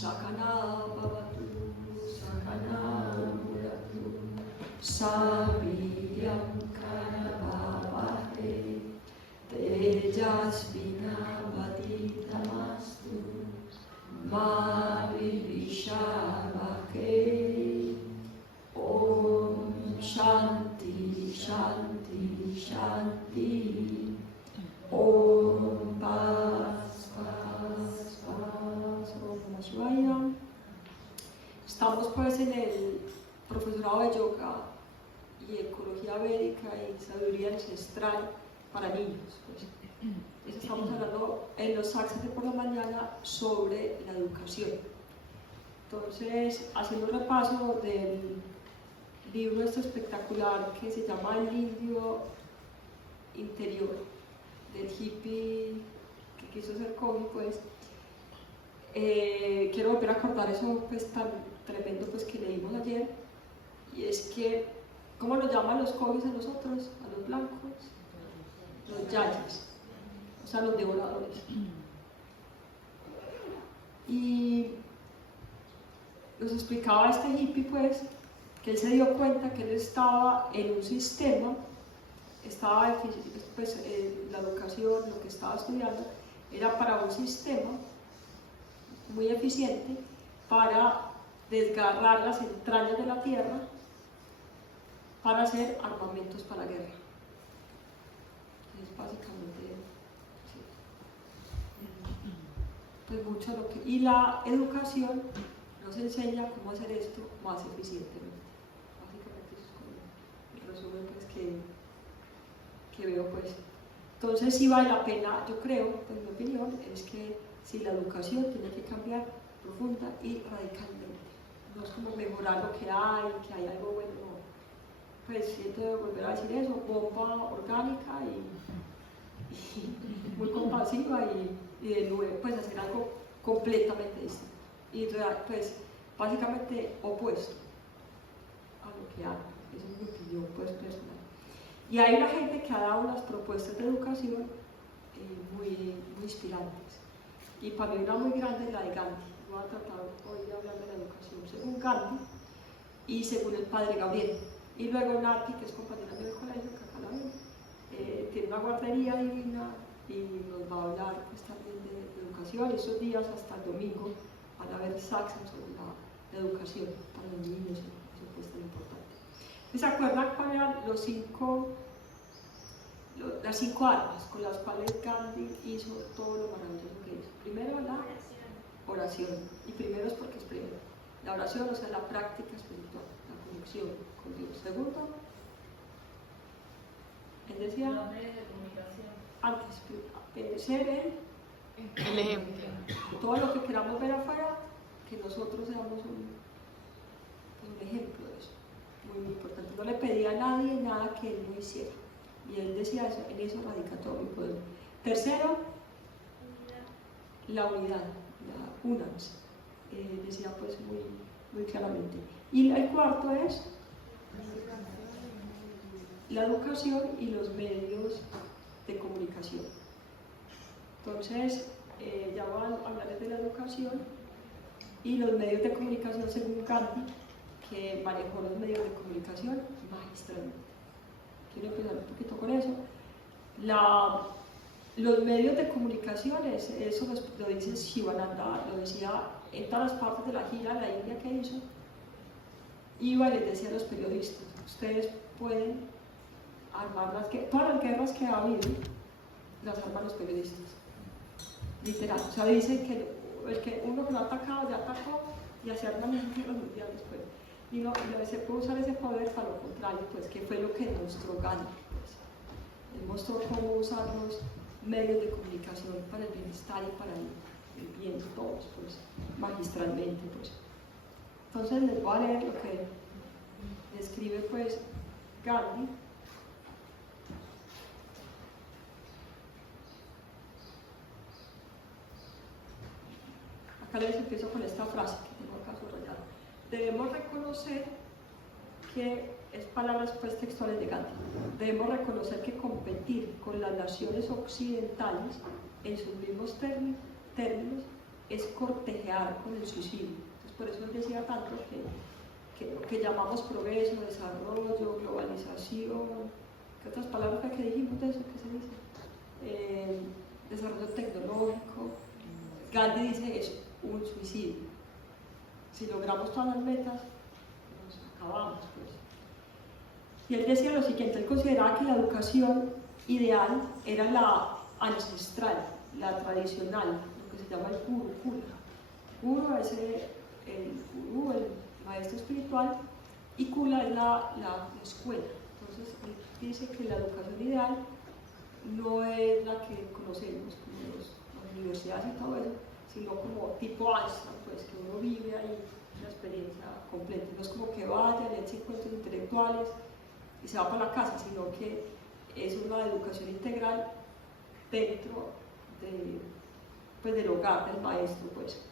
Sakana bhavatu, sakana muratu, saviryam karavavate, tejasvinavaditamastu, ma vivishavake. Om Shanti, Shanti, Shanti. Om Paz, Paz, Paz. Om Namah Shivaya. Estamos pues en el profesorado de yoga y ecología védica y sabiduría ancestral para niños. Pues. Estamos hablando en los saksas de por la mañana sobre la educación. Entonces, haciendo un repaso del libro este espectacular que se llama El indio interior, del hippie que quiso ser Kogi, pues quiero volver a acordar eso pues tan tremendo pues que leímos ayer, y es que, ¿cómo lo llaman los Kogis a nosotros, a los blancos? Los yayas, o sea, los devoradores. Y nos explicaba este hippie pues que él se dio cuenta que él estaba en un sistema, pues, la educación, lo que estaba estudiando, era para un sistema muy eficiente para desgarrar las entrañas de la tierra para hacer armamentos para la guerra. Es básicamente, sí. Pues mucho lo que... Y la educación nos enseña cómo hacer esto más eficientemente. Básicamente eso es como el resumen pues, que veo pues. Entonces sí vale la pena, yo creo, en mi opinión, es que si la educación tiene que cambiar profunda y radicalmente. No es como mejorar lo que hay algo bueno, no. Pues siento de volver a decir eso, bomba orgánica y muy compasiva y de nuevo pues hacer algo completamente distinto. Y pues básicamente opuesto a lo que hay. Eso es mi opinión pues personal. Y hay una gente que ha dado unas propuestas de educación muy inspirantes. Y para mí una muy grande es la de Gandhi. Voy a tratar hoy de hablar de la educación según Gandhi y según el padre Gabriel. Y luego Nati, que es compañera del colegio, que acá la ven, tiene una guardería divina y nos va a hablar pues, también de educación. Y esos días hasta el domingo van a haber saksas sobre la educación para los niños, eso pues tan importante. ¿Se acuerdan cuáles eran las cinco armas con las cuales Gandhi hizo todo lo maravilloso que hizo? Primero la oración, y primero es porque es primero. La oración, o sea, la práctica espiritual, la conexión con Dios. Segundo, él decía, los medios de comunicación. Antes, ser el ejemplo. Todo lo que queramos ver afuera, que nosotros seamos un ejemplo de eso. Muy importante. No le pedía a nadie nada que él no hiciera. Y él decía eso, en eso radica todo mi poder. Tercero, la unidad, la únanse. Decía pues muy claramente. Y el cuarto es la educación y los medios de comunicación. Entonces, ya voy a hablarles de la educación y los medios de comunicación según Gandhi, que manejó los medios de comunicación magistralmente. Quiero empezar un poquito con eso. Los medios de comunicación, eso lo dice Shivananda, lo decía en todas las partes de la gira en la India que hizo, iba y les decía a los periodistas, ustedes pueden armar todas las guerras que ha habido, las arman los periodistas. Literal, o sea, dicen que uno que lo ha atacado ya atacó y así arman las guerras mundiales después. Y no se puede usar ese poder para lo contrario, pues que fue lo que demostró Gandhi. Pues. Él mostró cómo usar los medios de comunicación para el bienestar y para el bien de todos, pues, magistralmente. Pues. Entonces les voy a leer lo que describe pues, Gandhi. Acá les empiezo con esta frase que tengo acá subrayada. Debemos reconocer que es palabras pues textuales de Gandhi. Debemos reconocer que competir con las naciones occidentales en sus mismos términos es cortejar con el suicidio. Entonces, por eso él decía tanto que llamamos progreso, desarrollo, globalización. ¿Qué otras palabras que dijimos de eso? ¿Qué se dice? Desarrollo tecnológico. Gandhi dice es un suicidio. Si logramos todas las metas, nos acabamos, pues. Y él decía lo siguiente, él consideraba que la educación ideal era la ancestral, la tradicional, lo que se llama el guru. Guru es el gurú, el maestro espiritual, y kula es la escuela. Entonces, él dice que la educación ideal no es la que conocemos, como las universidades y todo eso, sino como tipo Einstein, pues que uno vive ahí una experiencia completa. No es como que vaya, le eche encuentros intelectuales y se va para la casa, sino que es una educación integral dentro del hogar del maestro, pues.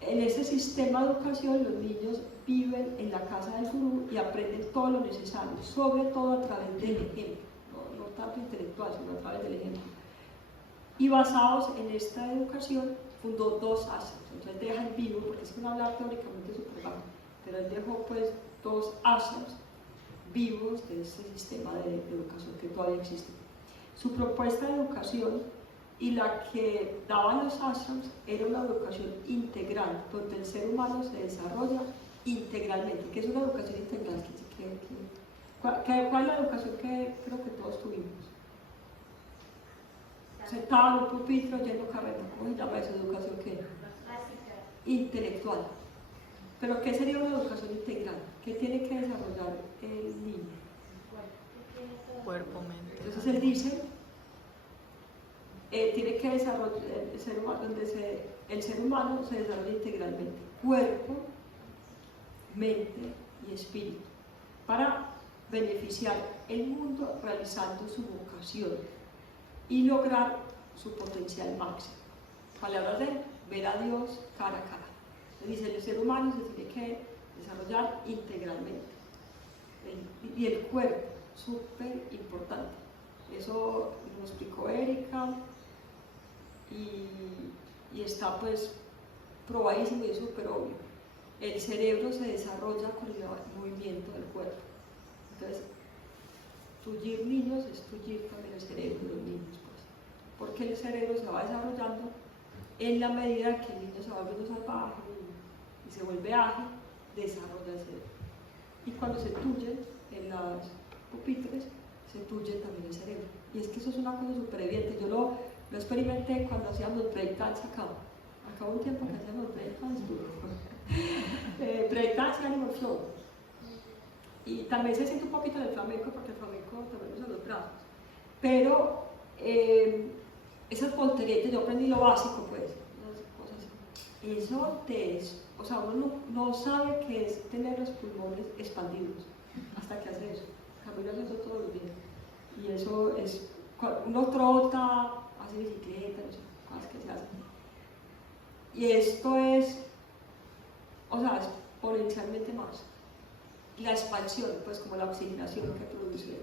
En ese sistema de educación los niños viven en la casa del gurú y aprenden todo lo necesario, sobre todo a través del ejemplo, no tanto intelectual, sino a través del ejemplo. Y basados en esta educación fundó 2 ashrams. Entonces deja en vivo, porque es que uno habla teóricamente súper bajo, pero él dejó pues 2 ashrams vivos de este sistema de educación que todavía existe. Su propuesta de educación y la que daban los ashrams era una educación integral, donde el ser humano se desarrolla integralmente. ¿Qué es una educación integral? ¿Cuál es la educación que creo que todos tuvimos? Sentado en un pupitre oyendo carreta. ¿Cómo se llama esa educación? ¿Qué? Intelectual. ¿Pero qué sería una educación integral? ¿Qué tiene que desarrollar el niño? Cuerpo, mente. Entonces él dice, tiene que desarrollar el ser humano, donde el ser humano se desarrolla integralmente. Cuerpo, mente y espíritu. Para beneficiar el mundo realizando su vocación y lograr su potencial máximo. Palabras de ver a Dios cara a cara. Dice, el ser humano se tiene que desarrollar integralmente. Y el cuerpo, súper importante. Eso lo explicó Erika y está pues probadísimo y es súper obvio. El cerebro se desarrolla con el movimiento del cuerpo. Entonces, tullir niños es tullir también el cerebro de los niños, pues, porque el cerebro se va desarrollando en la medida que el niño se va volviendo salvaje y se vuelve ágil, desarrolla el cerebro. Y cuando se tullen en las pupitres, se tulle también el cerebro. Y es que eso es una cosa súper evidente. Yo lo experimenté cuando hacíamos breakdance acá. Acá un tiempo que hacíamos breakdance duro. Breakdance y animal flow. Y también se siente un poquito en el flamenco, porque el flamenco también usa los brazos. Pero esas volteretas, yo aprendí lo básico, pues, unas cosas así. Eso o sea, uno no sabe qué es tener los pulmones expandidos hasta que hace eso. Camilo hace eso todos los días. Y eso es, uno trota, hace bicicleta, no sé, cosas que se hacen. Y esto es, o sea, exponencialmente más. La expansión, pues como la oxigenación que produce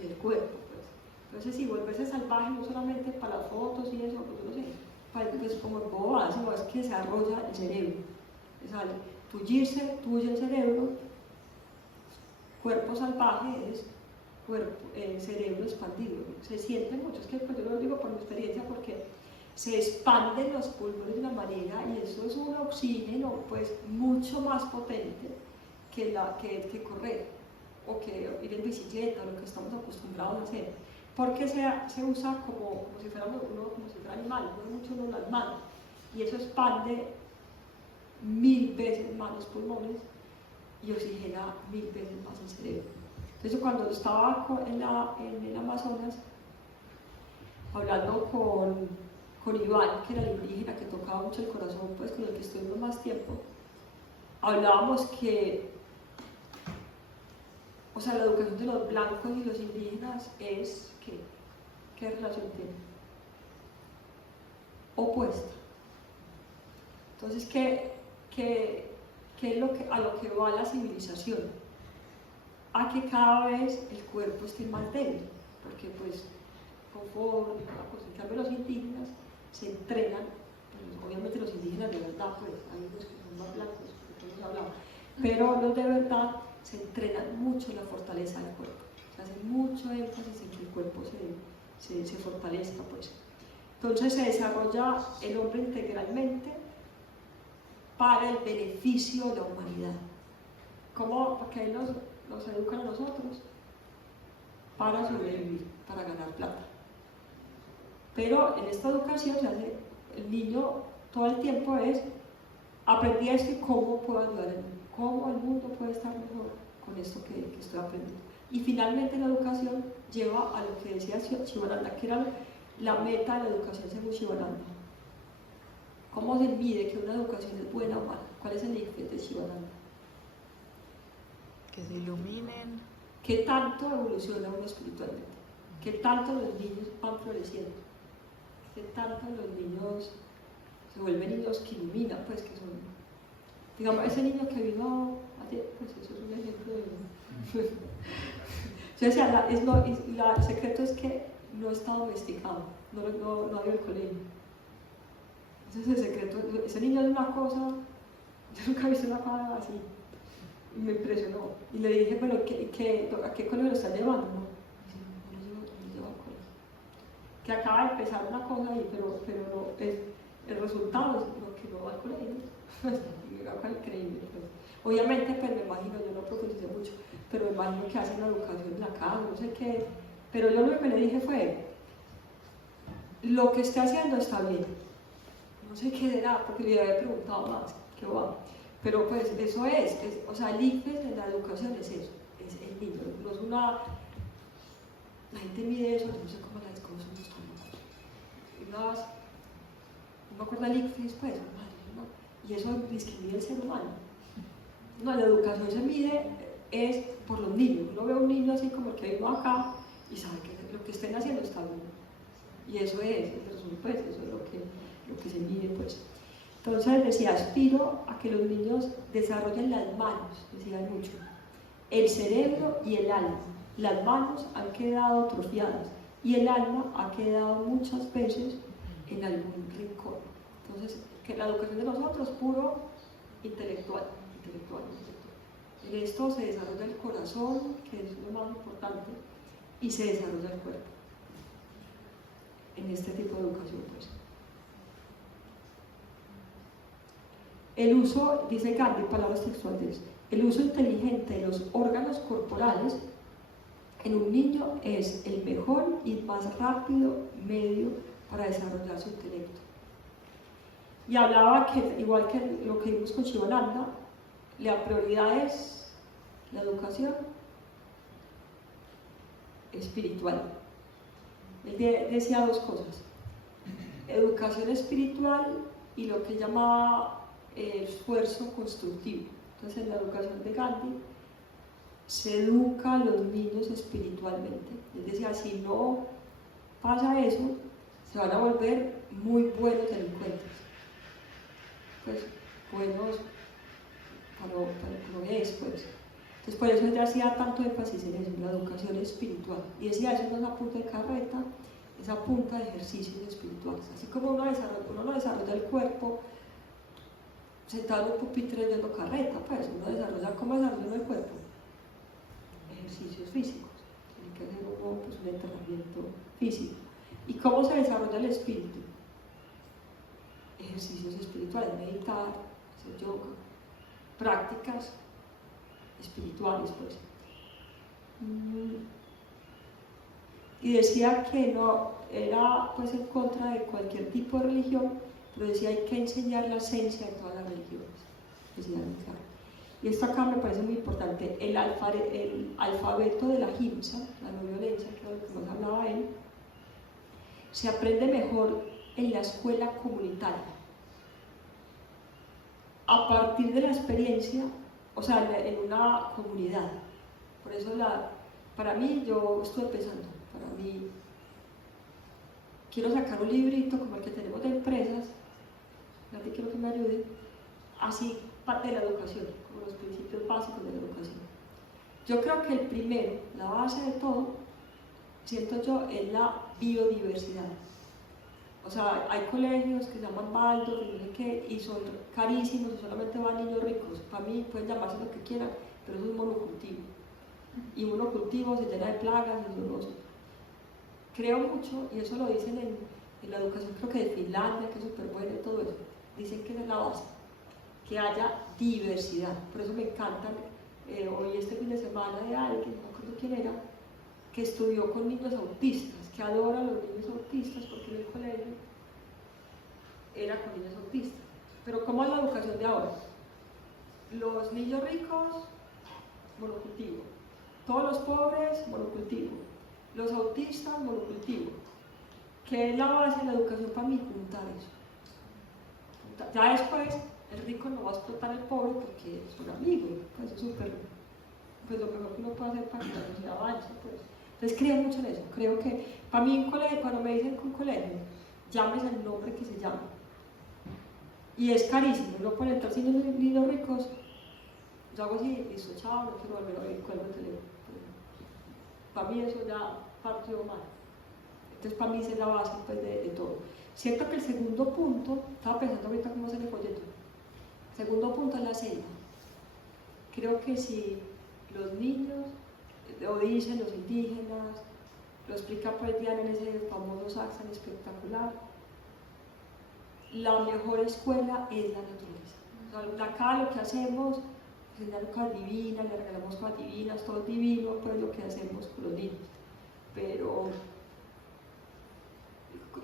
en el cuerpo, pues. Entonces, si volverse salvaje no solamente para las fotos y eso, pues no sé, pues como boba, sino es que desarrolla el cerebro. Tuye el cerebro, cuerpo salvaje es cerebro expandido. Se siente mucho, es que pues, yo lo digo por mi experiencia porque se expanden los pulmones de una manera y eso es un oxígeno pues mucho más potente que correr o que ir en bicicleta, lo que estamos acostumbrados a hacer, porque se usa como si fuéramos como si fuera animal, no mucho uno las manos, y eso expande 1000 veces más los pulmones y oxigena 1000 veces más el cerebro. Entonces cuando estaba en el Amazonas hablando con Iván, que era el indígena que tocaba mucho el corazón, pues con el que estuvimos más tiempo, hablábamos que, o sea, la educación de los blancos y los indígenas es, ¿qué relación tiene? Opuesta. Entonces, ¿qué es a lo que va la civilización? A que cada vez el cuerpo esté más débil, porque pues confort y toda cosa. En cambio los indígenas se entrenan, pues, obviamente los indígenas de verdad, pues hay unos que son más blancos, que todos hablamos, pero los de verdad se entrenan mucho en la fortaleza del cuerpo, se hace mucho énfasis en que el cuerpo se fortalezca, pues. Entonces se desarrolla el hombre integralmente para el beneficio de la humanidad. ¿Cómo? Porque nos educan a nosotros para sobrevivir, para ganar plata. Pero en esta educación se hace, el niño todo el tiempo es, aprendí esto y cómo puedo ayudar al mundo, cómo el mundo puede estar mejor con esto que estoy aprendiendo. Y finalmente la educación lleva a lo que decía Shivananda, que era la meta de la educación según Shivananda. ¿Cómo se mide que una educación es buena o mala? ¿Cuál es el límite de Shivananda? Que se iluminen. ¿Qué tanto evoluciona uno espiritualmente? ¿Qué tanto los niños van floreciendo? ¿Qué tanto los niños se vuelven niños que iluminan? Pues que son, digamos, ese niño que vino ayer, pues eso es un ejemplo de... Yo decía, el secreto es que no está domesticado, no ha habido el colegio. Entonces el secreto, ese niño es una cosa, yo nunca he visto una cosa así. Y me impresionó. Y le dije, bueno, ¿a qué colegio lo están llevando? No, no llevo al colegio. Que acaba de empezar una cosa ahí, pero el resultado es lo que no va al colegio. Era algo increíble. Pues. Obviamente, pues me imagino, yo no profundicé mucho, pero me imagino que hacen la educación en la casa, no sé qué. Pero yo lo que le dije fue, lo que esté haciendo está bien. No sé qué será, porque le había preguntado más, qué va. Pero pues eso o sea, el ICFES en la educación es eso, es el niño, no es una... La gente mide eso, no sé cómo son los tonos. No me acuerdo el ICFES, pues, ¿no? Y eso es que mide el ser humano. No, la educación se mide es por los niños. Uno ve a un niño así como el que vino acá y sabe que lo que estén haciendo está bien. Y eso es pues, eso es lo que se mide, pues. Entonces decía, aspiro a que los niños desarrollen las manos, decía mucho, el cerebro y el alma. Las manos han quedado atrofiadas y el alma ha quedado muchas veces en algún rincón. Entonces, que la educación de nosotros es puro intelectual. En esto se desarrolla el corazón, que es lo más importante, y se desarrolla el cuerpo. En este tipo de educación, pues. El uso, dice Gandhi, palabras textuales, el uso inteligente de los órganos corporales en un niño es el mejor y más rápido medio para desarrollar su intelecto. Y hablaba que, igual que lo que vimos con Shivananda, la prioridad es la educación espiritual. Él decía dos cosas, educación espiritual y lo que llamaba esfuerzo constructivo. Entonces en la educación de Gandhi se educa a los niños espiritualmente. Él decía, si no pasa eso, se van a volver muy buenos delincuentes. Pues buenos para lo que es, pues. Entonces por eso él hacía tanto énfasis en eso, en la educación espiritual. Y decía, eso no es a punta de carreta, es a punta de ejercicios espirituales. Así como uno no desarrolla el cuerpo sentado en un pupitre yendo carreta, pues uno desarrolla, ¿cómo desarrolla uno el cuerpo? Ejercicios físicos. Tiene que hacer uno pues, un entrenamiento físico. ¿Y cómo se desarrolla el espíritu? Ejercicios espirituales, meditar, hacer yoga, prácticas espirituales, pues. Y decía que no era pues en contra de cualquier tipo de religión, pero decía hay que enseñar la esencia de todas las religiones. Decía, claro. Y esto acá me parece muy importante, el alfabeto de la ahimsa, la no violencia, que es lo que nos hablaba él, se aprende mejor en la escuela comunitaria. A partir de la experiencia, o sea, en una comunidad. Por eso para mí, yo estuve pensando, para mí, quiero sacar un librito como el que tenemos de empresas, nadie quiero que me ayude, así parte de la educación, como los principios básicos de la educación. Yo creo que el primero, la base de todo, siento yo, es la biodiversidad. O sea, hay colegios que se llaman Baldo, que no sé qué, y son carísimos y solamente van niños ricos. Para mí pueden llamarse lo que quieran, pero eso es un monocultivo. Y un monocultivo se llena de plagas y doloroso. Creo mucho, y eso lo dicen en la educación, creo que de Finlandia, que es súper buena y todo eso, dicen que esa es la base, que haya diversidad. Por eso me encantan, hoy este fin de semana de alguien, no recuerdo quién era, que estudió con niños autistas, que adora a los niños autistas, porque en el colegio era con niños autistas. Pero ¿cómo es la educación de ahora? Los niños ricos, monocultivo. Todos los pobres, monocultivo. Los autistas, monocultivo. ¿Qué es la base de la educación para mí? Juntar eso. Ya después, el rico no va a explotar al pobre porque son amigos, pues es súper, pues lo mejor que uno puede hacer para que la sociedad avance, pues. Entonces creo mucho en eso. Creo que para mí un colegio, cuando me dicen que un colegio, llámese el nombre que se llame. Y es carísimo, no pueden entrar sin niños ricos. Yo hago así, listo, chao, no quiero volver a oír cuelgo el teléfono. Para mí eso ya partió mal. Entonces para mí esa es la base pues, de todo. Siento que el segundo punto, estaba pensando ahorita cómo hacer el folleto. El segundo punto es la selva. Creo que si los niños, lo dicen los indígenas, lo explica pues Diana en ese famoso Saxon espectacular, la mejor escuela es la naturaleza. O sea, acá lo que hacemos es enseñar cosas divinas, le regalamos cosas divinas, todo es divino, pues lo que hacemos con los niños. Pero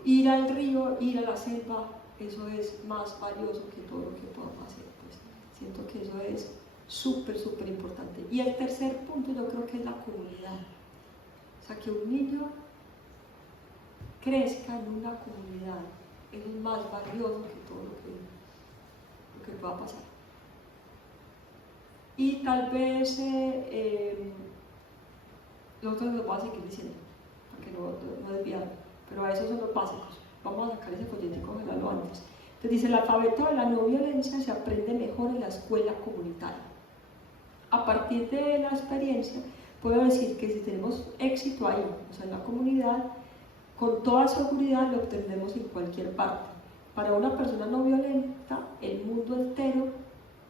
ir al río, ir a la selva, eso es más valioso que todo lo que podamos hacer. Pues. Siento que eso es súper, súper importante. Y el tercer punto yo creo que es la comunidad. O sea, que un niño crezca en una comunidad, eso es más valioso que todo lo que pueda pasar. Y tal vez lo otro lo voy a seguir diciendo, para que no desviarme, pero a esos son los básicos. Vamos a sacar ese folleto y congelarlo antes. Entonces dice, el alfabeto de la no violencia se aprende mejor en la escuela comunitaria. A partir de la experiencia, puedo decir que si tenemos éxito ahí, o sea, en la comunidad, con toda seguridad lo obtendremos en cualquier parte. Para una persona no violenta, el mundo entero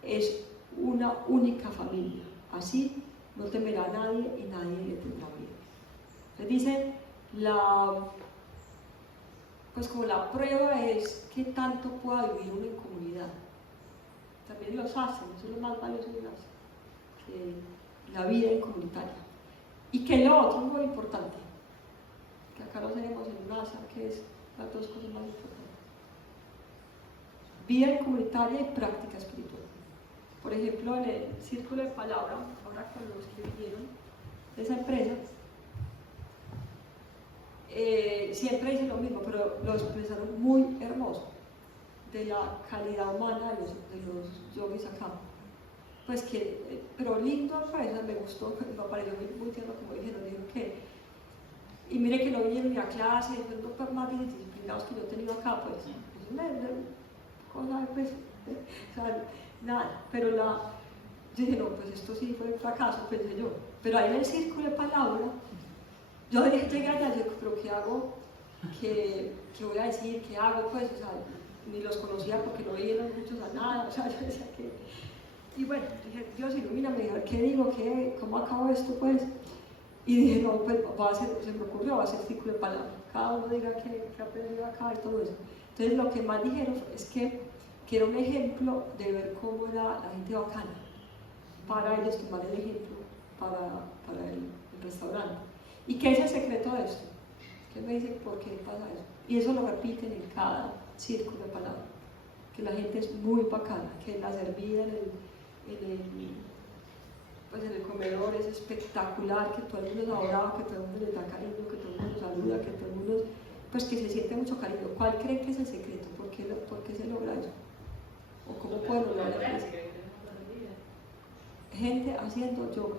es una única familia. Así no temerá a nadie y nadie le tendrá miedo. Entonces dice, pues como la prueba es que tanto pueda vivir uno en comunidad. También los hacen, eso es lo más valioso de las que la vida en comunitaria. Y que lo otro es muy importante, que acá lo tenemos en NASA, que es las dos cosas más importantes. Vida en comunitaria y práctica espiritual. Por ejemplo, en el círculo de palabra, ahora con los que vinieron de esa empresa, siempre dicen lo mismo, pero lo expresaron muy hermoso, de la calidad humana de los yogis acá. Pues que, pero lindo, pues, me gustó, me pareció muy tierno como dijeron que, y mire que no vinieron ni a clase, pues no más disciplinados que yo he tenido acá, pues, es una cosa, pues, o sea, nada, pero yo dije, no, pues esto sí fue un fracaso, pensé yo, pero ahí en el círculo de palabra, yo llegué allá, yo, pero ¿qué hago? ¿Qué voy a decir? ¿Qué hago? Pues, o sea, ni los conocía porque no vinieron muchos a nada, o sea, yo decía que... Y bueno, dije, Dios, ilumíname, ¿qué digo? ¿Cómo acabo esto? Pues, y dije, no, pues se me ocurrió, va a ser círculo de palabras. Cada uno diga que ha aprendido acá y todo eso. Entonces, lo que más dijeron es que era un ejemplo de ver cómo era la gente bacana, para ellos tomar el ejemplo para el restaurante. ¿Y qué es el secreto de esto? ¿Qué me dice por qué pasa eso? Y eso lo repiten en cada círculo de palabras, que la gente es muy bacana, que la servida pues en el comedor es espectacular, que todo el mundo es adorado, que todo el mundo les da cariño, que todo el mundo saluda, que todo el mundo, pues que se siente mucho cariño. ¿Cuál creen que es el secreto? ¿Por qué se logra eso? ¿O cómo pueden lograr eso? Gente haciendo yoga.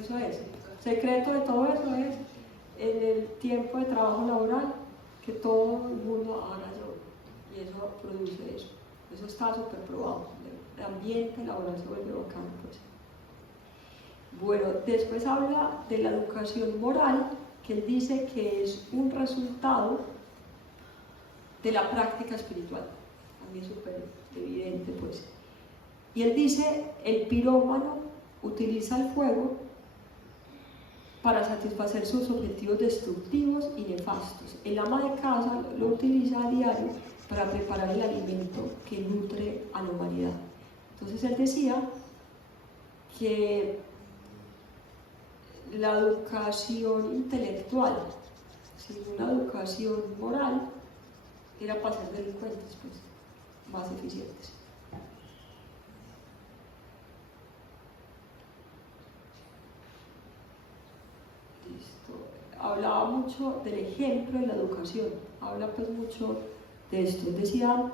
Eso es. El secreto de todo eso es en el tiempo de trabajo laboral que todo el mundo haga yoga. Y eso produce eso. Eso está súper probado. El ambiente laboral se vuelve bacano, pues. Bueno, después habla de la educación moral, que él dice que es un resultado de la práctica espiritual. A mí es súper evidente, pues. Y él dice, el pirómano utiliza el fuego para satisfacer sus objetivos destructivos y nefastos. El ama de casa lo utiliza a diario para preparar el alimento que nutre a la humanidad. Entonces él decía que la educación intelectual, sin una educación moral, era para ser delincuentes, pues, más eficientes. Hablaba mucho del ejemplo en la educación, habla pues mucho de esto. Decía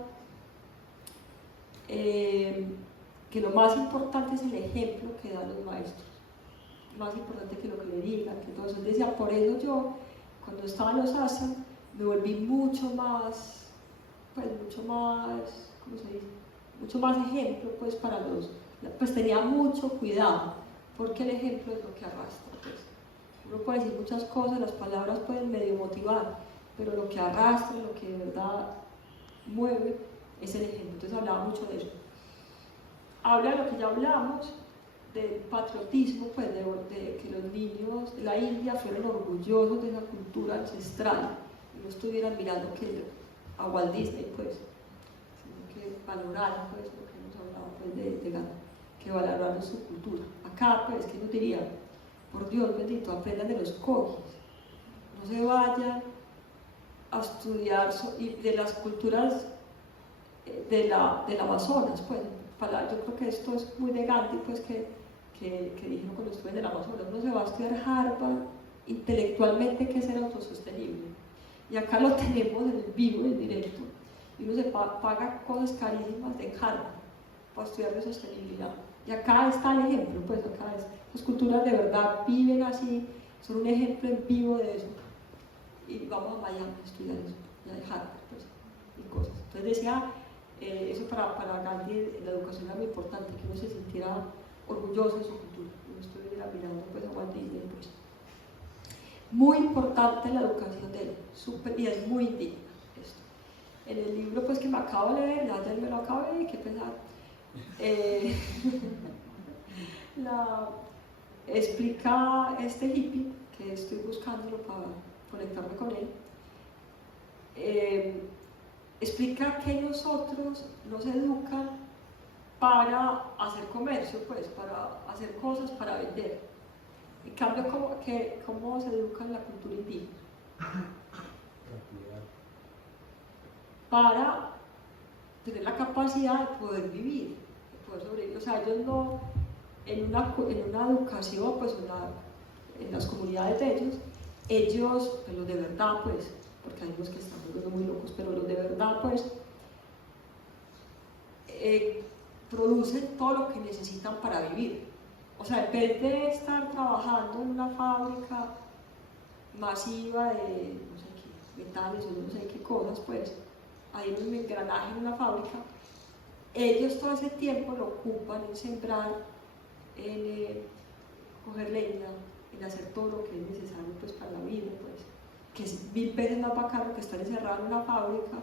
que lo más importante es el ejemplo que dan los maestros, más importante que lo que le digan, que todo eso. Decía, por eso yo, cuando estaba en los ASA, me volví mucho más, ¿cómo se dice? Mucho más ejemplo, pues, para los, pues tenía mucho cuidado, porque el ejemplo es lo que arrastra, pues. Uno puede decir muchas cosas, las palabras pueden medio motivar, pero lo que arrastra, lo que de verdad mueve, es el ejemplo. Entonces hablaba mucho de eso. Habla de lo que ya hablamos, del patriotismo, pues de que los niños de la India fueron orgullosos de esa cultura ancestral y no estuvieran mirando a Walt Disney, pues, sino que valoraran, pues, lo que hemos hablado, pues, que valoraran su cultura. Acá, pues, ¿qué nos diría? Por Dios bendito, aprendan de los cojis, no se vayan a estudiar de las culturas del Amazonas, pues. Yo creo que esto es muy de Gandhi, pues, que dijeron cuando estuve en el Amazonas, uno se va a estudiar Harvard intelectualmente, que es ser autosostenible. Y acá lo tenemos en el vivo, en directo, y uno se paga cosas carísimas de Harvard para estudiar de sostenibilidad. Y acá está el ejemplo, pues acá las culturas de verdad viven así, son un ejemplo en vivo de eso. Y vamos a Miami a estudiar eso, y a Harvard, pues, y cosas. Entonces decía, eso para Gandhi, la educación era muy importante, que uno se sintiera orgulloso de su cultura, no estuviera mirando, pues, a Walt Disney, pues. Muy importante la educación de él, y es muy indigna esto. En el libro, pues, que me acabo de leer, ya me lo acabé, qué pesar. Explica este hippie, que estoy buscándolo para conectarme con él, explica que nosotros nos educan para hacer comercio, pues, para hacer cosas para vender. En cambio, ¿cómo se educa en la cultura indígena? Para tener la capacidad de poder vivir, de poder sobrevivir. O sea, ellos no, en una educación, pues, en las comunidades de ellos, pero de verdad, pues, porque hay unos que están muy locos, pero los de verdad, pues, producen todo lo que necesitan para vivir. O sea, en vez de estar trabajando en una fábrica masiva de, no sé qué, metales o no sé qué cosas, pues, hay un engranaje en una fábrica, ellos todo ese tiempo lo ocupan en sembrar, en coger leña, en hacer todo lo que es necesario, pues, para la vida, pues, que es 1000 veces más bacano que estar encerrado en una fábrica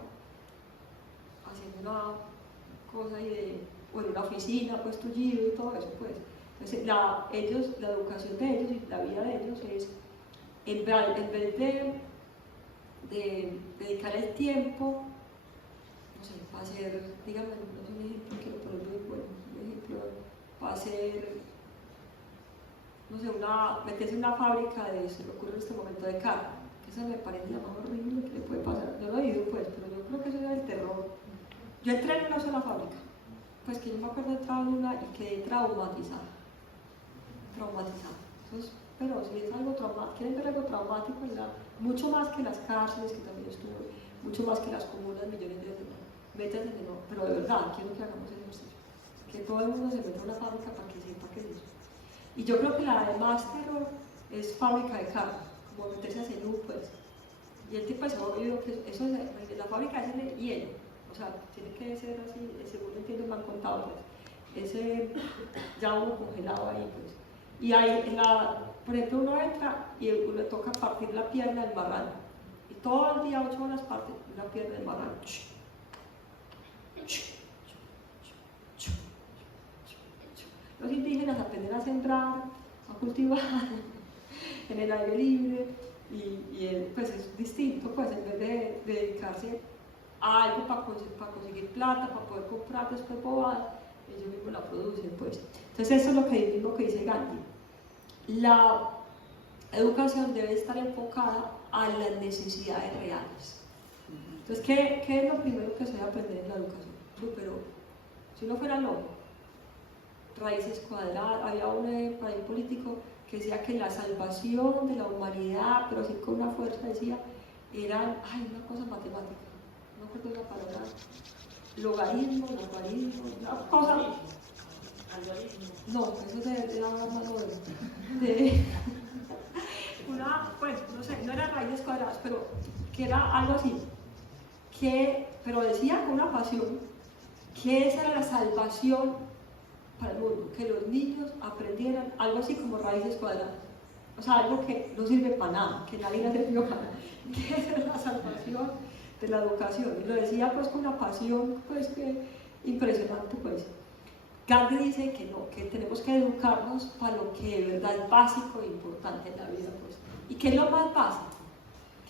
haciendo una cosa o en una oficina, pues, tullido y todo eso, pues. Entonces, la educación de ellos y la vida de ellos es, en vez de dedicar el tiempo, no sé, para hacer, dígame, no sé, un ejemplo, quiero ponerlo muy bueno, un ejemplo, para hacer, no sé, meterse en una fábrica se me ocurre en este momento de carne, que eso me parece la más horrible que le puede pasar. Yo lo he ido, pues, pero yo creo que eso es el terror. Yo entré en una sola fábrica, pues, que yo me acuerdo de entrar en una y quedé traumatizada. Entonces, pero si es algo traumático, quieren ver algo traumático, mucho más que las cárceles, que también estuvo, mucho más que las comunas, millones de veces, métanse de no, pero de verdad, quiero que hagamos ese ejercicio, que todo el mundo se meta en una fábrica para que sepa qué es eso. Y yo creo que la de más terror es fábrica de carne, como meterse a Zenú, pues. Y el tipo se ha oído que eso es, la fábrica es en el hielo, o o sea, tiene que ser así, según entiendo me han contado, pues, ese ya uno congelado ahí, pues. Y ahí, por ejemplo, uno entra y uno le toca partir la pierna del marrano, y todo el día, 8 horas, parte la pierna del marrano. Los indígenas aprenden a sembrar, a cultivar en el aire libre y pues es distinto, pues en vez de dedicarse a algo para conseguir plata, para poder comprar después bobadas, ellos mismos la producen, pues. Entonces eso es lo mismo que dice Gandhi. La educación debe estar enfocada a las necesidades reales. Entonces, ¿qué es lo primero que se debe aprender en la educación? Súper obvio. Si uno fuera loco, raíces cuadradas, había un político que decía que la salvación de la humanidad, pero así con una fuerza decía, eran, una cosa matemática, no recuerdo la palabra, logaritmo, una cosa, no, eso es de la mano de pues, no sé, no eran raíces cuadradas, pero que era algo así, pero decía con una pasión, que esa era la salvación para el mundo, que los niños aprendieran algo así como raíces cuadradas, o sea, algo que no sirve para nada, que nadie ha servido para nada, que esa es la salvación de la educación, y lo decía pues con una pasión pues que impresionante pues. Gandhi dice que no, que tenemos que educarnos para lo que de verdad es básico e importante en la vida pues. ¿Y qué es lo más básico?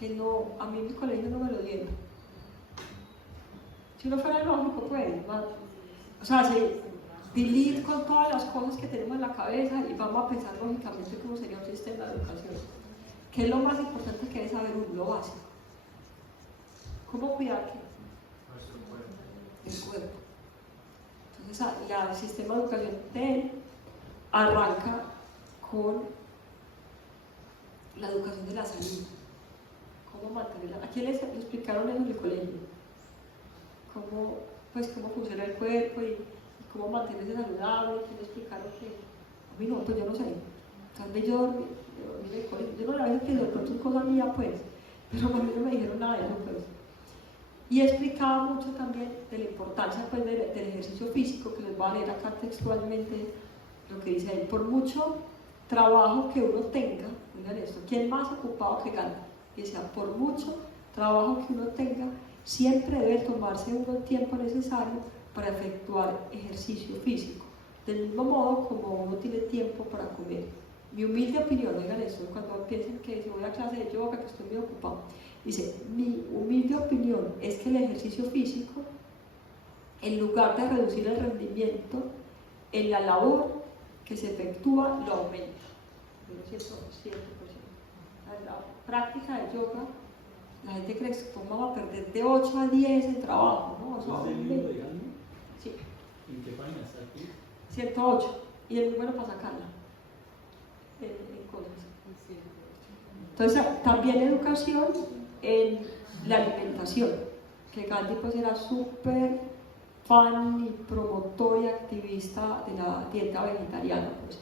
Que no, a mí en mi colegio no me lo dieron. Si uno fuera lógico pues, o sea, vivir con todas las cosas que tenemos en la cabeza y vamos a pensar lógicamente cómo sería un sistema de educación. ¿Qué es lo más importante que debe saber uno? Lo básico. ¿Cómo cuidar qué? El cuerpo. Entonces, el sistema de educación de él arranca con la educación de la salud. ¿Cómo mantenerla? ¿A quién le explicaron eso en el colegio? ¿Cómo funciona el cuerpo y cómo mantenerse saludable? ¿Quién le explicaron que? A mí no, pues yo no sé. Tal vez yo dormí en el colegio. Yo no la vez que de pronto es cosa mía, pues, pero a mí no me dijeron nada de eso, pues. Y explicaba mucho también de la importancia pues, del ejercicio físico, que les voy a leer acá textualmente lo que dice ahí. Por mucho trabajo que uno tenga, miren esto, ¿quién más ocupado que Gandhi? Y decía, por mucho trabajo que uno tenga, siempre debe tomarse uno el tiempo necesario para efectuar ejercicio físico, del mismo modo como uno tiene tiempo para comer. Mi humilde opinión, oigan esto, cuando piensen que si voy a clase de yoga, que estoy muy ocupado, dice, mi humilde opinión es que el ejercicio físico, en lugar de reducir el rendimiento, en la labor que se efectúa lo aumenta. Pero si eso es 100%. En la práctica de yoga, la gente cree que vamos a perder de 8 a 10 en trabajo, ¿no? O sea, ¿Es el libro de Gandhi? Sí. ¿En qué página está aquí? 108. Y el número para sacarla. En cosas. Entonces, también educación en la alimentación, que Gandhi pues era súper fan y promotor y activista de la dieta vegetariana pues.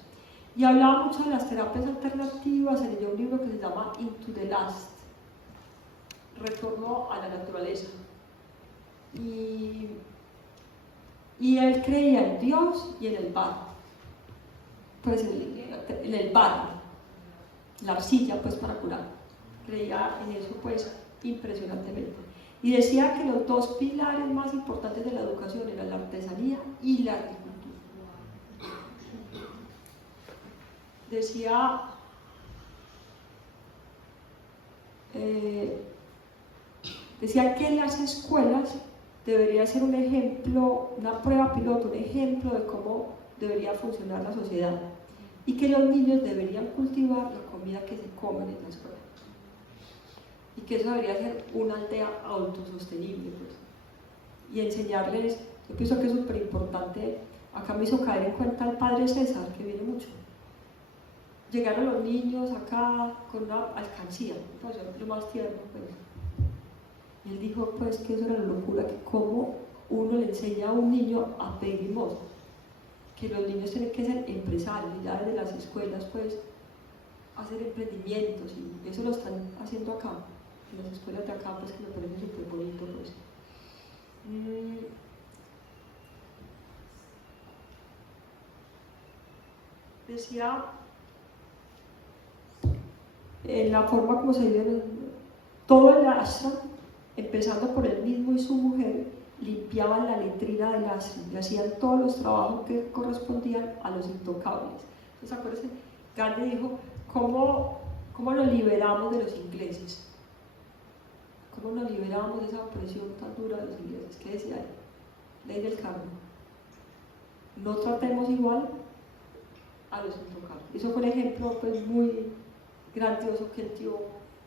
Y hablaba mucho de las terapias alternativas. Se leyó un libro que se llama Into the Last, Retorno a la naturaleza, y él creía en Dios y en el barro, pues en el barro, la arcilla pues para curar, creía en eso pues impresionantemente, y decía que los dos pilares más importantes de la educación eran la artesanía y la agricultura. Decía que en las escuelas debería ser un ejemplo, una prueba piloto, un ejemplo de cómo debería funcionar la sociedad, y que los niños deberían cultivar la comida que se comen en la escuela, y que eso debería ser una aldea autosostenible pues. Y enseñarles, yo pienso que es súper importante. Acá me hizo caer en cuenta el padre César, que viene mucho. Llegaron los niños acá con una alcancía, pues lo más tierno pues. Y él dijo pues que eso era la locura, que cómo uno le enseña a un niño a pedir limosna, que los niños tienen que ser empresarios, y ya desde las escuelas pues hacer emprendimientos, y eso lo están haciendo acá, en las escuelas de acá pues, que me parece súper bonito pues. Decía, en la forma como se vive todo el ashram, empezando por él mismo y su mujer, limpiaban la letrina del ashram y hacían todos los trabajos que correspondían a los intocables. Entonces, acuérdense, Gandhi dijo, ¿cómo nos liberamos de los ingleses? ¿Cómo nos liberamos de esa opresión tan dura de los ingleses? ¿Qué decía él? Ley del karma. No tratemos igual a los intocables. Eso fue un ejemplo pues, muy grandioso que él dio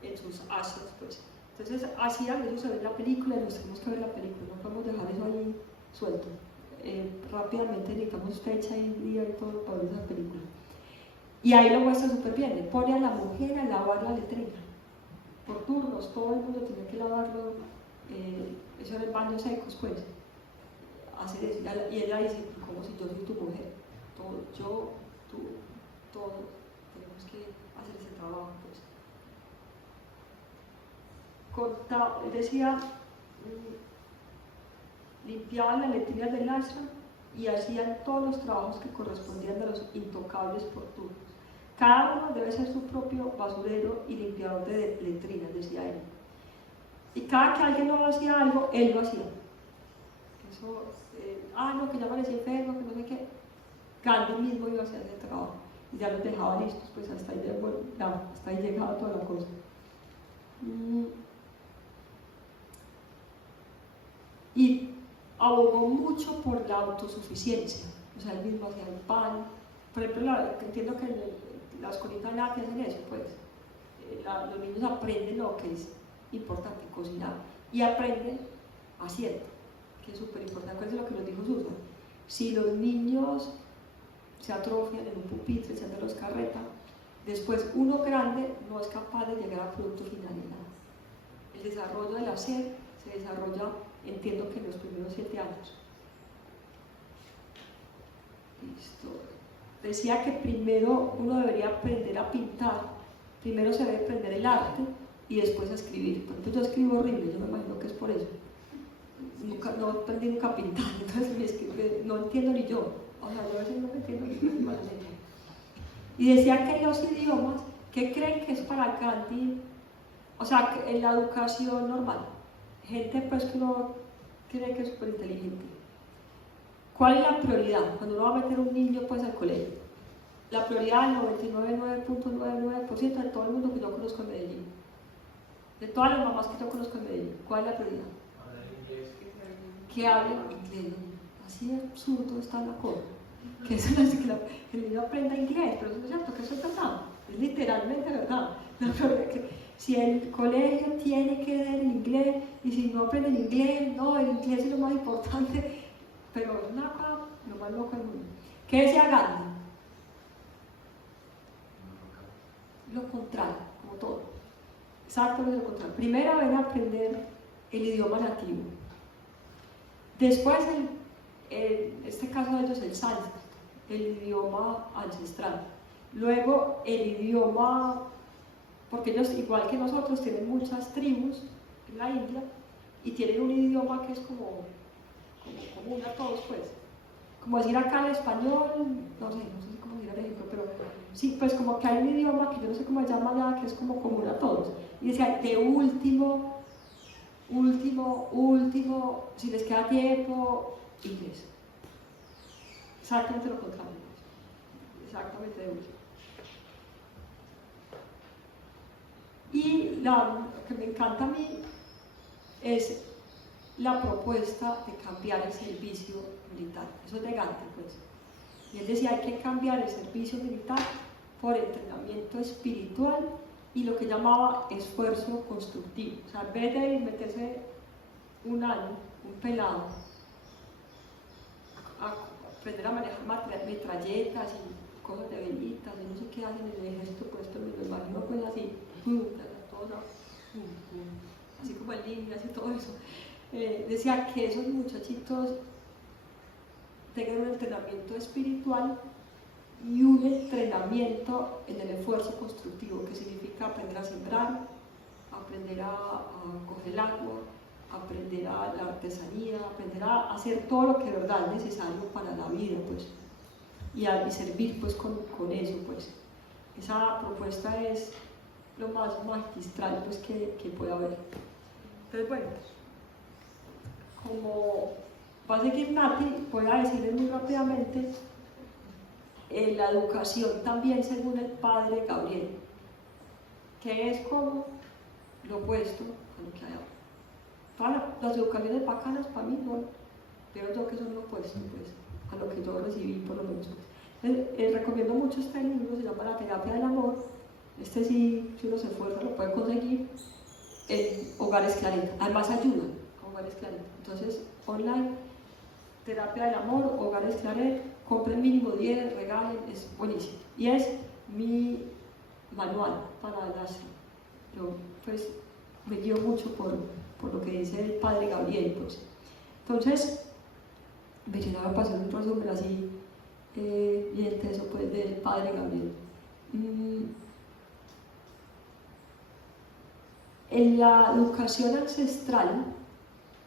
en sus asas. Pues. Entonces, hacían, eso se ve en la película, nos tenemos que ver la película, no podemos dejar eso ahí suelto. Rápidamente necesitamos fecha y día y todo para ver esa película. Y ahí lo muestra súper bien, le pone a la mujer a lavar la letrina. Por turnos, todo el mundo tenía que lavarlo, eso era en baños secos, pues. Hacer eso. Y ella dice, como si yo soy tu mujer, todo, yo, tú, todos tenemos que hacer ese trabajo, pues. Decía, limpiaban las letrinas del ashram y hacían todos los trabajos que correspondían a los intocables por turnos. Cada uno debe ser su propio basurero y limpiador de letrinas, decía él. Y cada que alguien no hacía algo, él lo hacía. Eso, no, que ya parecía enfermo, que no sé qué. Gandhi mismo iba a hacer ese trabajo. Y ya los dejaba listos, pues hasta ahí llegaba toda la cosa. Y abogó mucho por la autosuficiencia. O sea, él mismo hacía el pan. Por ejemplo, entiendo que las colitas lácteas hacen eso, pues. Los niños aprenden lo que es importante, cocinar. Y aprenden haciendo, que es súper importante. ¿Cuál es lo que nos dijo Susan? Si los niños se atrofian en un pupitre, se hacen los carretas, después uno grande no es capaz de llegar al producto final de nada. El desarrollo del hacer se desarrolla, entiendo que en los primeros 7 años. Listo. Decía que primero uno debería aprender a pintar, primero se debe aprender el arte y después a escribir. Por ejemplo, yo escribo horrible, yo me imagino que es por eso. No aprendí nunca a pintar, entonces no entiendo ni yo. O sea, yo a veces no me entiendo ni yo. Y decía que los idiomas, ¿qué creen que es para Gandhi? O sea, que en la educación normal, gente pues que uno cree que es súper inteligente. ¿Cuál es la prioridad? Cuando uno va a meter un niño pues al colegio, la prioridad del 99.99% de todo el mundo que yo conozco en Medellín, de todas las mamás que yo conozco en Medellín, ¿cuál es la prioridad? Que hablen inglés. Así de absurdo está la cosa. Que eso no es que el niño aprenda inglés, pero eso es cierto, que eso es verdad, es literalmente verdad. Si el colegio tiene que ver el inglés y si no aprende el inglés, no, el inglés es lo más importante. Pero es una cosa lo más loco del mundo. ¿Qué decía Gandhi? Lo contrario, como todo. Exactamente lo contrario. Primero ven a aprender el idioma nativo. Después, en este caso de ellos, el sánscrito, el idioma ancestral. Luego, el idioma, porque ellos, igual que nosotros, tienen muchas tribus en la India y tienen un idioma que es como común a todos, pues. Como decir acá el español, no sé cómo decir el ejemplo, pero sí, pues como que hay un idioma que yo no sé cómo se llama allá, que es como común a todos. Y decía, de último, si les queda tiempo, inglés. Exactamente lo contrario. Exactamente de último. Y lo que me encanta a mí es la propuesta de cambiar el servicio militar. Eso es de Gandhi, pues. Y él decía, hay que cambiar el servicio militar por entrenamiento espiritual y lo que llamaba esfuerzo constructivo. O sea, en vez de meterse un año, un pelado, a aprender a manejar metralletas y cosas de velitas, y no sé qué hacen en el ejército, pues esto me lo imagino pues así, así como el niño, así todo eso. Decía que esos muchachitos tengan un entrenamiento espiritual y un entrenamiento en el esfuerzo constructivo, que significa aprender a sembrar, aprender a coger el agua, aprender a la artesanía, aprender a hacer todo lo que de verdad es necesario para la vida, pues, y servir pues con eso, pues. Esa propuesta es lo más magistral pues que puede haber. Entonces, bueno, como va a seguir Nati, voy a decirles muy rápidamente la educación también según el padre Gabriel, que es como lo opuesto a lo que hay ahora. Todas las educaciones bacanas para mí no, pero yo que son lo opuesto pues, a lo que yo recibí por lo menos. Entonces, recomiendo mucho este libro, se llama La terapia del amor. Este sí, si uno se esfuerza lo puede conseguir en Hogares Claret. Además ayudan a Hogares Claret. Entonces, online, terapia del amor, Hogares Claret, compren mínimo 10, regalen, es buenísimo. Y es mi manual para el astro. Yo pues me guío mucho por lo que dice el padre Gabriel, pues. Entonces, Virginia va a pasar un resumen así bien teso pues del padre Gabriel. En la educación ancestral,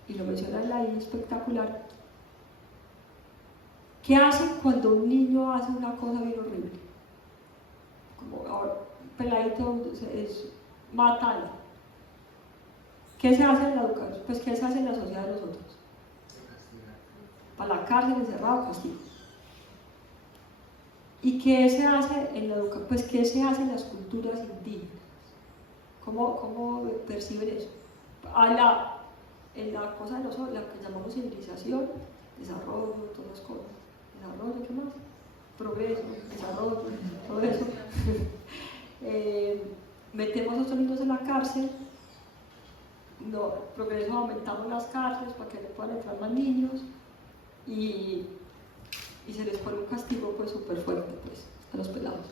y lo menciona en la I espectacular, ¿qué hacen cuando un niño hace una cosa bien horrible? Como ahora, un peladito mata a alguien. ¿Qué se hace en la educación? Pues ¿qué se hace en la sociedad de nosotros? Para la cárcel, encerrado, castigo. ¿Y qué se hace en la educación? Pues ¿qué se hace en las culturas indígenas? ¿Cómo perciben eso? En la cosa de nosotros, la que llamamos civilización, desarrollo, todas las cosas. Desarrollo, ¿qué más? Progreso, desarrollo, todo eso. Metemos a estos niños en la cárcel. No, progreso, aumentamos las cárceles para que no puedan entrar más niños y se les pone un castigo pues súper fuerte pues, a los pelados.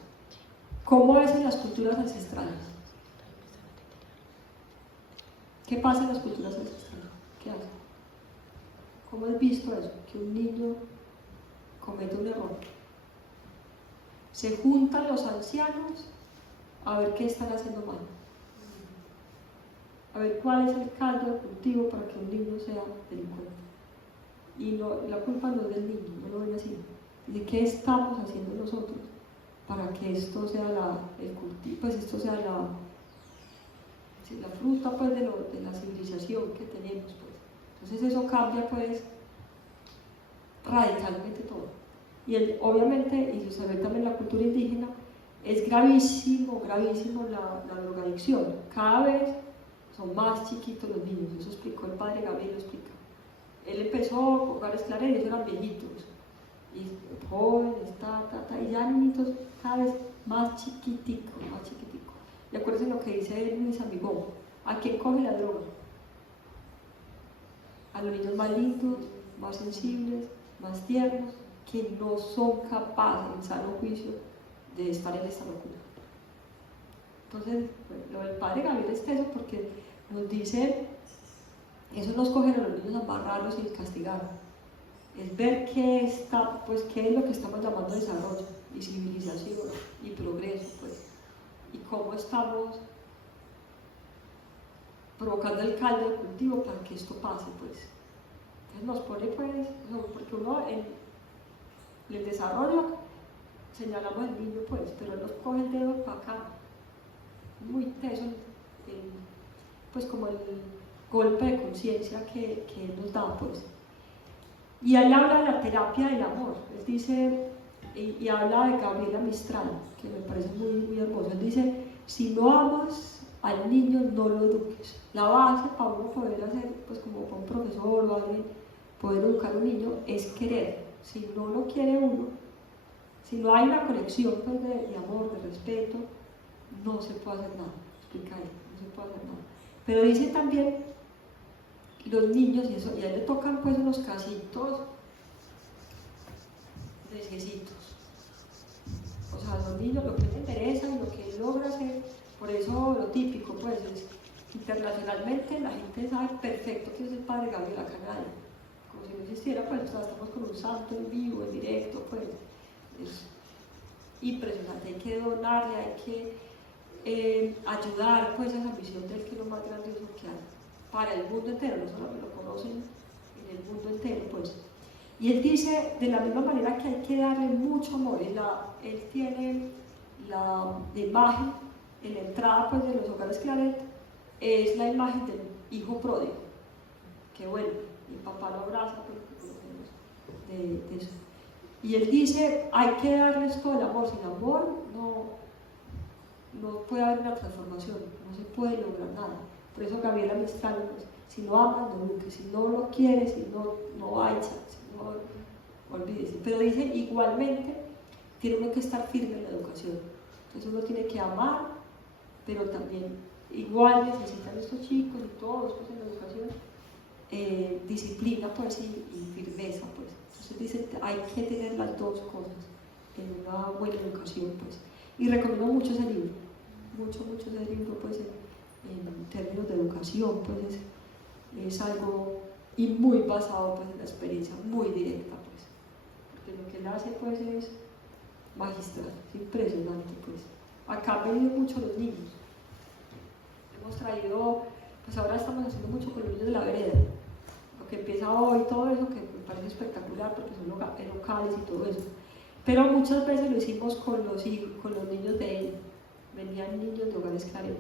¿Cómo es en las culturas ancestrales? ¿Qué pasa en las culturas ancestrales? ¿Qué hacen? ¿Cómo has visto eso? Que un niño comete un error. Se juntan los ancianos a ver qué están haciendo mal. A ver cuál es el caldo de cultivo para que un niño sea delincuente. Y no, la culpa no es del niño, no lo ven así. ¿De qué estamos haciendo nosotros para que esto sea el cultivo, pues esto sea la fruta pues, de la civilización que tenemos? Pues. Entonces eso cambia pues radicalmente todo. Y obviamente, y se ve también en la cultura indígena, es gravísimo la drogadicción. Cada vez son más chiquitos los niños, eso explicó el padre Gabriel, lo explica. Él empezó con Hogares Claret, ellos eran viejitos, y jóvenes, y ya niñitos cada vez más chiquitico. Y acuérdense lo que dice Luis Amigón, ¿a quién coge la droga? A los niños más lindos, más sensibles, más tiernos, que no son capaces en sano juicio de estar en esta locura. Entonces, lo del padre Gabriel es teso porque nos dice, eso no es coger a los niños, amarrarlos y castigarlos, es ver qué es lo que estamos llamando desarrollo y civilización y progreso, pues, y cómo estamos provocando el caldo de cultivo para que esto pase, pues. Entonces nos pone, pues, porque uno en el desarrollo señalamos al niño, pues, pero él nos coge el dedo para acá, muy teso, pues como el golpe de conciencia que él nos da, pues. Y él habla de la terapia del amor, él dice, y habla de Gabriela Mistral, que me parece muy hermoso. Él dice, si no amas al niño, no lo eduques. La base para uno poder hacer, pues como para un profesor o alguien, poder educar a un niño, es querer. Si no lo quiere uno, si no hay una conexión pues, de amor, de respeto, no se puede hacer nada. Explica él, no se puede hacer nada. Pero dice también, los niños, y a él le tocan pues unos casitos de ciecitos. O sea, los niños, lo que les interesa y lo que él logra hacer, por eso lo típico, pues, es internacionalmente la gente sabe perfecto quién es el padre Gabriel, acá nadie. Como si no existiera, pues, estamos con un santo en vivo, en directo, pues, es impresionante. Hay que donarle, hay que ayudar, pues, a esa misión de él, que es lo más grandioso que hay. para el mundo entero, no solo lo conocen en el mundo entero, pues. Y él dice, de la misma manera que hay que darle mucho amor, él tiene la imagen, en la entrada pues, de los hogares Claret, es la imagen del hijo pródigo, que bueno, el papá lo abraza, pues, de eso. Y él dice, hay que darles todo el amor, sin amor no puede haber una transformación, no se puede lograr nada. Por eso Gabriela Mistral, pues, si no amas, no busques, si no lo quieres, si no hay chance, si no, olvídese. Pero dice, igualmente, tiene uno que estar firme en la educación. Entonces uno tiene que amar, pero también igual necesitan estos chicos y todos pues, en la educación, disciplina pues, y firmeza. Pues. Entonces dice, hay que tener las dos cosas en una buena educación. Pues. Y recomiendo mucho ese libro, mucho ese libro pues, en términos de educación. Pues, es algo y muy basado pues, en la experiencia, muy directa. Pues. Porque lo que él hace pues, es magistral, es impresionante. Pues. Acá han venido mucho los niños. Hemos traído, pues ahora estamos haciendo mucho con los niños de la vereda. Lo que empieza hoy, todo eso que me parece espectacular porque son locales y todo eso. Pero muchas veces lo hicimos con los niños de él. Venían niños de hogares Claret.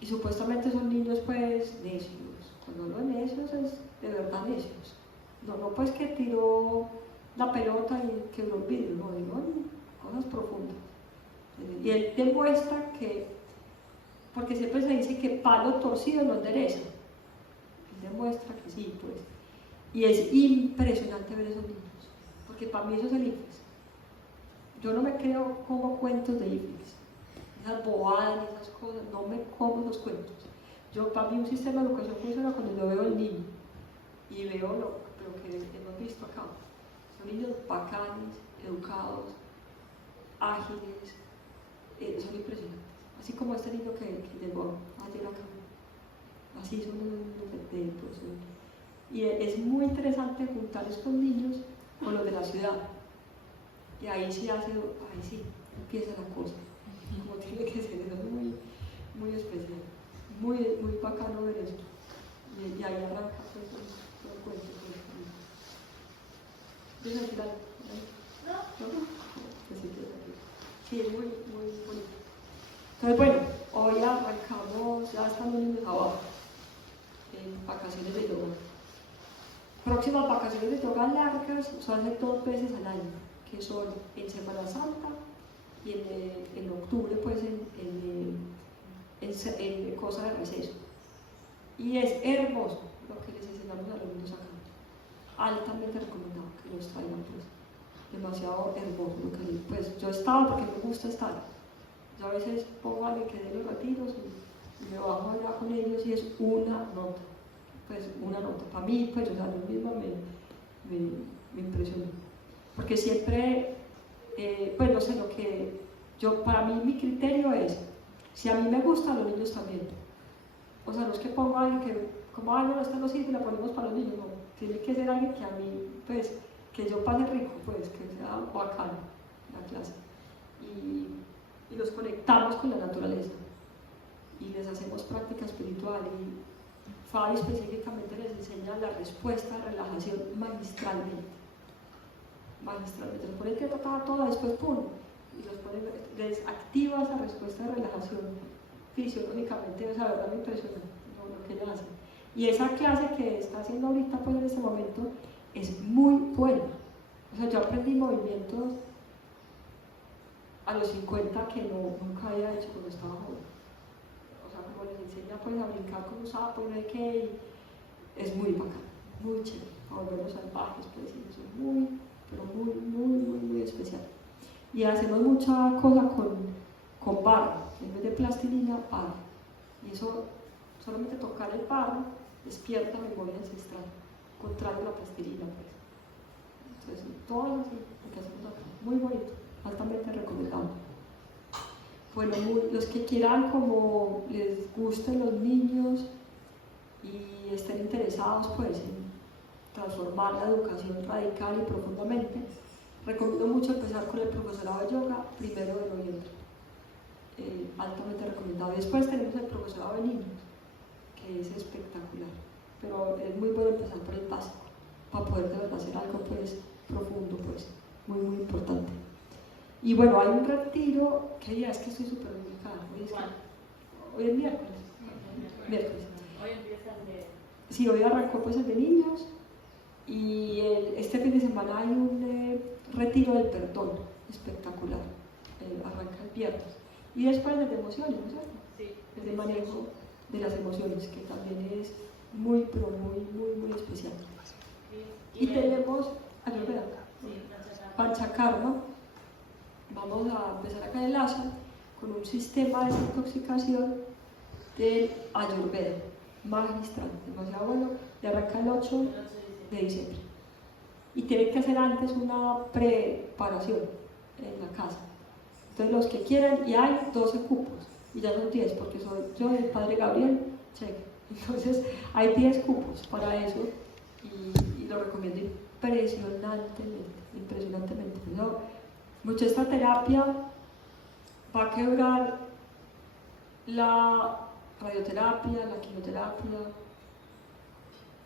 Y supuestamente son niños pues necios. Cuando hablo de necios es de verdad necios. No pues que tiró la pelota y quebró un vidrio, no, digo cosas profundas. Y él demuestra que, porque siempre se dice que palo torcido no endereza. Él demuestra que sí, pues. Y es impresionante ver esos niños, porque para mí eso es el IFEX. Yo no me creo como cuentos de IFEX, esas bobadas, esas cosas, no me como esos cuentos. Para mí un sistema de educación funciona cuando yo veo al niño y veo lo que hemos visto acá. Son niños bacanes, educados, ágiles, son impresionantes. Así como este niño que llegó ayer acá. Así son los niños de profesor. Y es muy interesante juntar estos niños con los de la ciudad. Y ahí sí empieza la cosa. Como tiene que ser, eso es muy especial. Muy bacano ver esto. Y ahí arranca pues, todo el cuento. ¿Ves al final? ¿No? Sí, es muy bonito. Entonces, bueno, hoy arrancamos, ya están los niños abajo, en vacaciones de yoga. Próximas vacaciones de yoga largas se hacen 2 veces al año, que son en Semana Santa y en octubre, pues en cosa de receso. Y es hermoso lo que les enseñamos a los niños acá. Altamente recomendado que los traigan, pues. Demasiado hermoso lo que pues yo he estado porque me gusta estar. Yo a veces pongo a alguien que dé los retiros y me bajo allá con ellos y es una nota. Pues una nota. Para mí, pues yo misma me impresionó. Porque siempre, pues no sé, para mí mi criterio es, si a mí me gusta, a los niños también. O sea, no es que pongo a alguien que, como no, esta no sirve y la ponemos para los niños, no. Tiene que ser alguien que a mí, pues, que yo pase rico, pues, que sea bacano la clase. Y los conectamos con la naturaleza. Y les hacemos práctica espiritual. Y Fabi específicamente les enseña la respuesta de relajación magistralmente. Magistralmente. Los pone que toda, después pum. Y les activa esa respuesta de relajación fisiológicamente. O sea, verdad me impresiona lo que ella hace. Y esa clase que está haciendo ahorita, pues en este momento, es muy buena. O sea, yo aprendí movimientos a los 50 que nunca había hecho cuando estaba joven. O sea, como les enseña pues a brincar como un sapo, no hay que, es muy bacán, muy chévere. A volvernos salvajes, pues, y eso es muy especial. Y hacemos mucha cosa con barro, en vez de plastilina, barro. Y eso, solamente tocar el barro, despierta memoria ancestral, contrario a la plastilina, pues. Entonces, todo así, lo que hacemos acá, muy bonito, altamente recomendado. Bueno, los que quieran, como les gusten los niños y estén interesados, pues, en transformar la educación radical y profundamente, recomiendo mucho empezar con el profesorado de yoga 1 de noviembre. Altamente recomendado. Y después tenemos el profesorado de niños, que es espectacular. Pero es muy bueno empezar por el básico, para poder de verdad hacer algo pues profundo, pues muy muy importante. Y bueno, hay un retiro, que ya es que estoy súper ubicada, hoy es miércoles. Miércoles. Hoy empieza el de... Sí, hoy arrancó pues el de niños y este fin de semana hay un retiro del perdón espectacular, arranca el viernes. Y después el de emociones, ¿no es cierto? Sí. El de manejo de las emociones, que también es muy, pero muy especial. Y tenemos Ayurveda, Panchakarma. Vamos a empezar acá en Lhasa con un sistema de desintoxicación del Ayurveda, magistral, demasiado bueno, y arranca el 8 de diciembre. Y tienen que hacer antes una preparación en la casa. Entonces los que quieran, y hay 12 cupos, y ya son 10, porque soy yo y el padre Gabriel, cheque. Entonces hay 10 cupos para eso, y lo recomiendo impresionantemente. ¿No? Mucha esta terapia va a quebrar la radioterapia, la quimioterapia,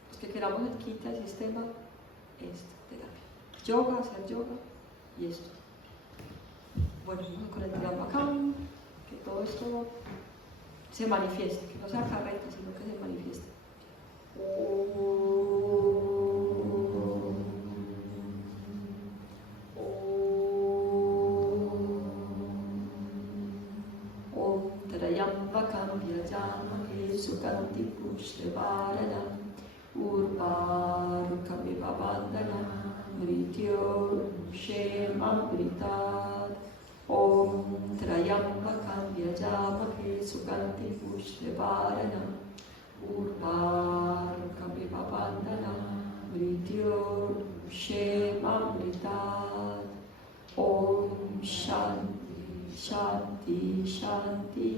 los que queramos el kit del sistema, esta terapia. Yoga, hacer yoga y esto. Bueno, con el Triambakam, que todo esto se manifieste, que no sea carreta, sino que se manifieste. Trayambakam yajamahe sukanti pushtivaranam urvarukamiva vandanam mrityor shemamritat. Om Trayambakam yajamahe sukanti pushtivaranam urvarukamiva vandanam mrityor shemamritat. Om Shanti Shanti Shanti.